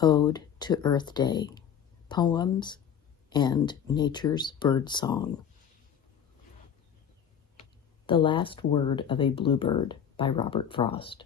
Ode to Earth Day, Poems and Nature's Bird Song. The Last Word of a Bluebird by Robert Frost.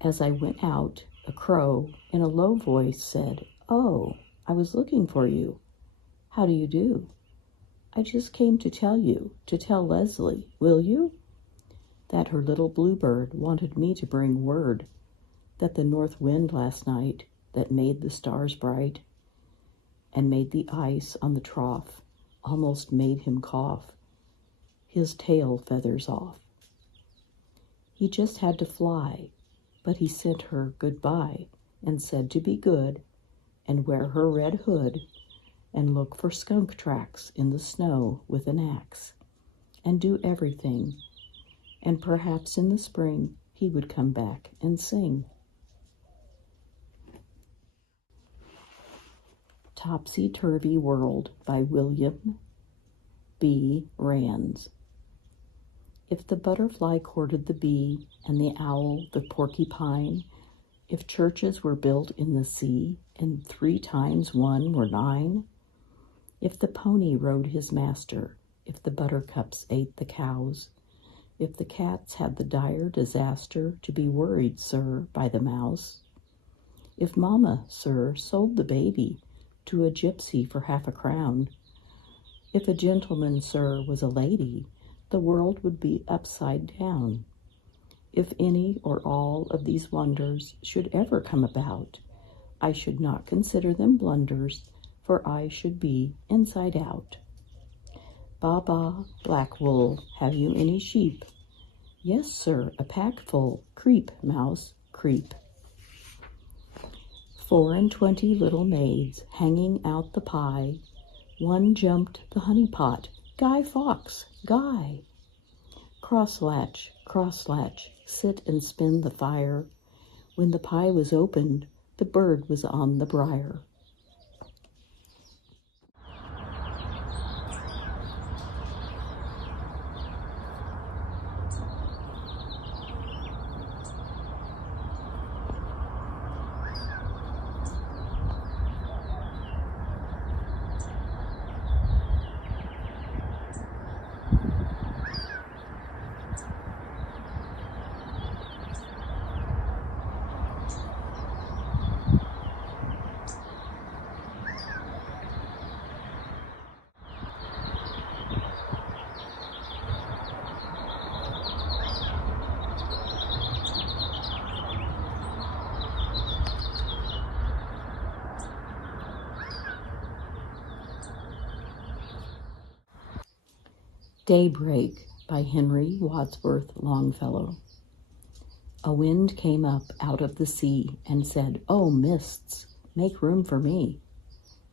As I went out, a crow in a low voice said, "Oh, I was looking for you. How do you do? I just came to tell you, to tell Leslie, will you? That her little bluebird wanted me to bring word that the north wind last night that made the stars bright and made the ice on the trough almost made him cough his tail feathers off. He just had to fly, but he sent her goodbye and said to be good and wear her red hood and look for skunk tracks in the snow with an axe and do everything, and perhaps in the spring he would come back and sing." Topsy-Turvy World by William B. Rands. If the butterfly courted the bee, and the owl the porcupine, if churches were built in the sea, and 3 times 1 were 9, if the pony rode his master, if the buttercups ate the cows, if the cats had the dire disaster to be worried, sir, by the mouse, if mamma, sir, sold the baby to a gypsy for half a crown, if a gentleman, sir, was a lady, the world would be upside down. If any or all of these wonders should ever come about, I should not consider them blunders, for I should be inside out. "Ba, ba, black wool, have you any sheep?" "Yes, sir, a pack full. Creep, mouse, creep." 24 little maids hanging out the pie. One jumped the honey pot. "Guy Fawkes, Guy!" Cross-latch, sit and spin the fire. When the pie was opened, the bird was on the briar. Daybreak by Henry Wadsworth Longfellow. A wind came up out of the sea and said, "Oh, mists, make room for me."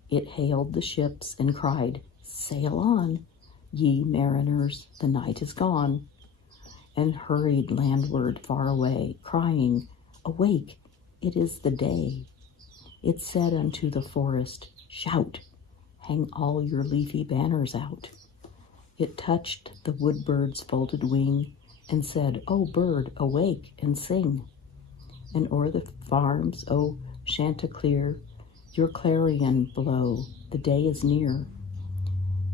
It hailed the ships and cried, "Sail on, ye mariners, the night is gone," and hurried landward far away, crying, "Awake, it is the day." It said unto the forest, "Shout, hang all your leafy banners out." It touched the woodbird's folded wing and said, "O bird, awake and sing." And o'er the farms, O Chanticleer, your clarion blow, the day is near.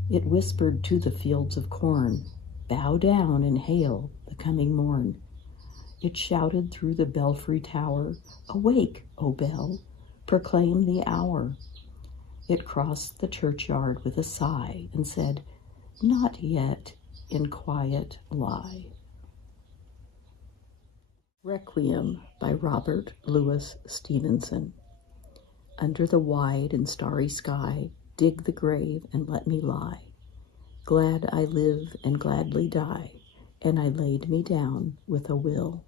It whispered to the fields of corn, "Bow down and hail the coming morn." It shouted through the belfry tower, "Awake, O bell, proclaim the hour." It crossed the churchyard with a sigh and said, "Not yet, in quiet lie." Requiem by Robert Louis Stevenson. Under the wide and starry sky, dig the grave and let me lie. Glad I live and gladly die, and I laid me down with a will.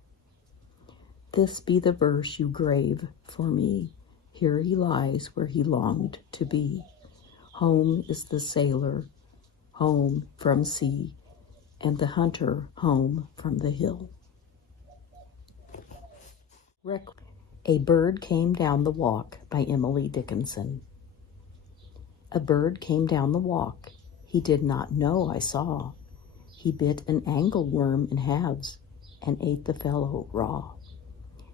This be the verse you grave for me. Here he lies where he longed to be. Home is the sailor, home from sea, and the hunter home from the hill. A Bird Came Down the Walk by Emily Dickinson. A bird came down the walk. He did not know I saw. He bit an angleworm in halves and ate the fellow raw.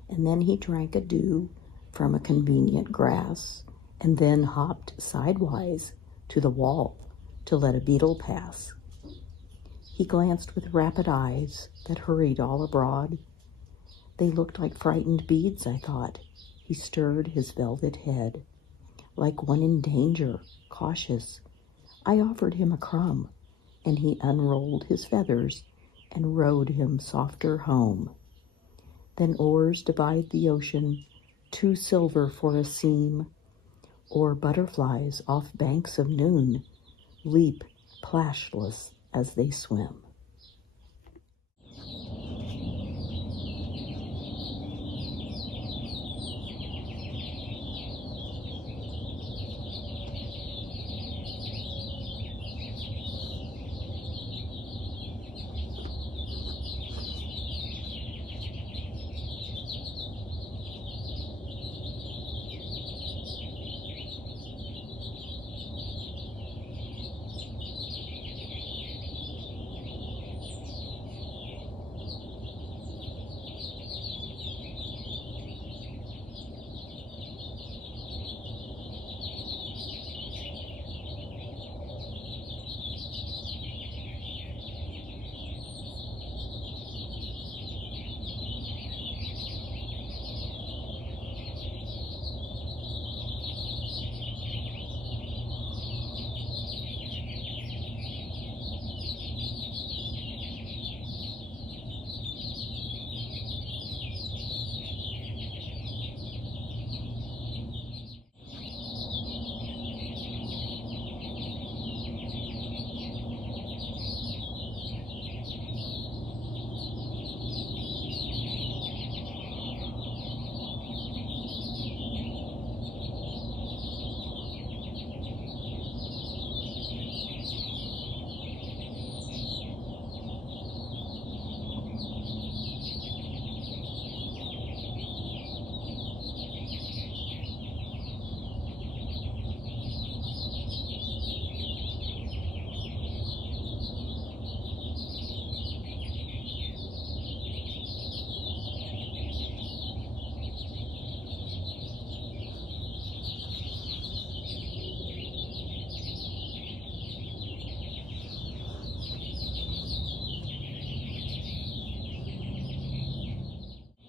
And then he drank a dew from a convenient grass, and then hopped sidewise to the wall to let a beetle pass. He glanced with rapid eyes that hurried all abroad. They looked like frightened beads, I thought. He stirred his velvet head, like one in danger, cautious. I offered him a crumb, and he unrolled his feathers and rowed him softer home. Then oars divide the ocean, 2 silver for a seam, or butterflies off banks of noon leap plashless as they swim.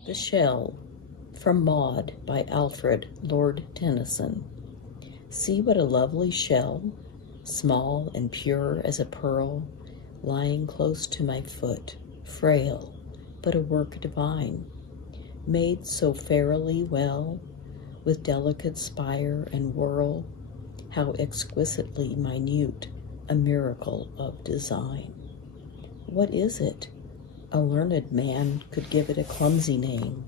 The Shell, from Maud by Alfred Lord Tennyson. See what a lovely shell, small and pure as a pearl, lying close to my foot, frail, but a work divine, made so fairily well, with delicate spire and whorl, how exquisitely minute, a miracle of design. What is it? A learned man could give it a clumsy name.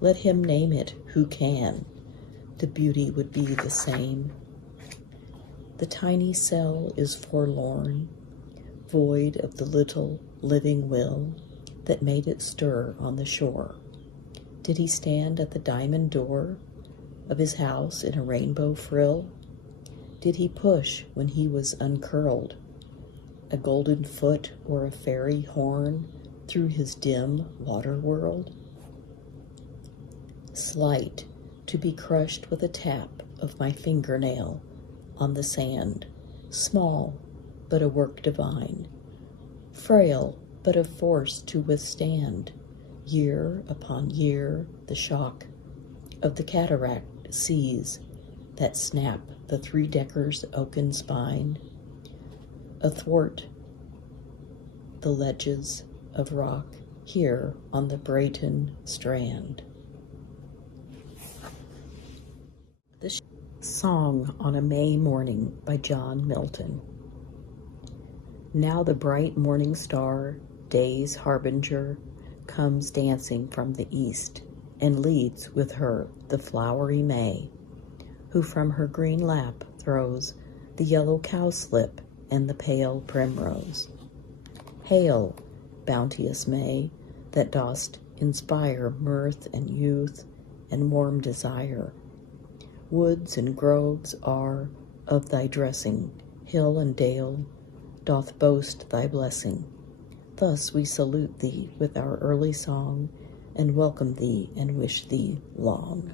Let him name it who can. The beauty would be the same. The tiny cell is forlorn, void of the little living will that made it stir on the shore. Did he stand at the diamond door of his house in a rainbow frill? Did he push when he was uncurled a golden foot or a fairy horn through his dim water world? Slight, to be crushed with a tap of my fingernail on the sand, small, but a work divine, frail, but of force to withstand, year upon year, the shock of the cataract seas that snap the 3-decker's oaken spine, athwart the ledges of rock here on the Brayton strand. The Song on a May Morning by John Milton. Now the bright morning star, day's harbinger, comes dancing from the east, and leads with her the flowery May, who from her green lap throws the yellow cowslip and the pale primrose. Hail, bounteous May, that dost inspire mirth and youth and warm desire. Woods and groves are of thy dressing, hill and dale doth boast thy blessing. Thus we salute thee with our early song, and welcome thee and wish thee long.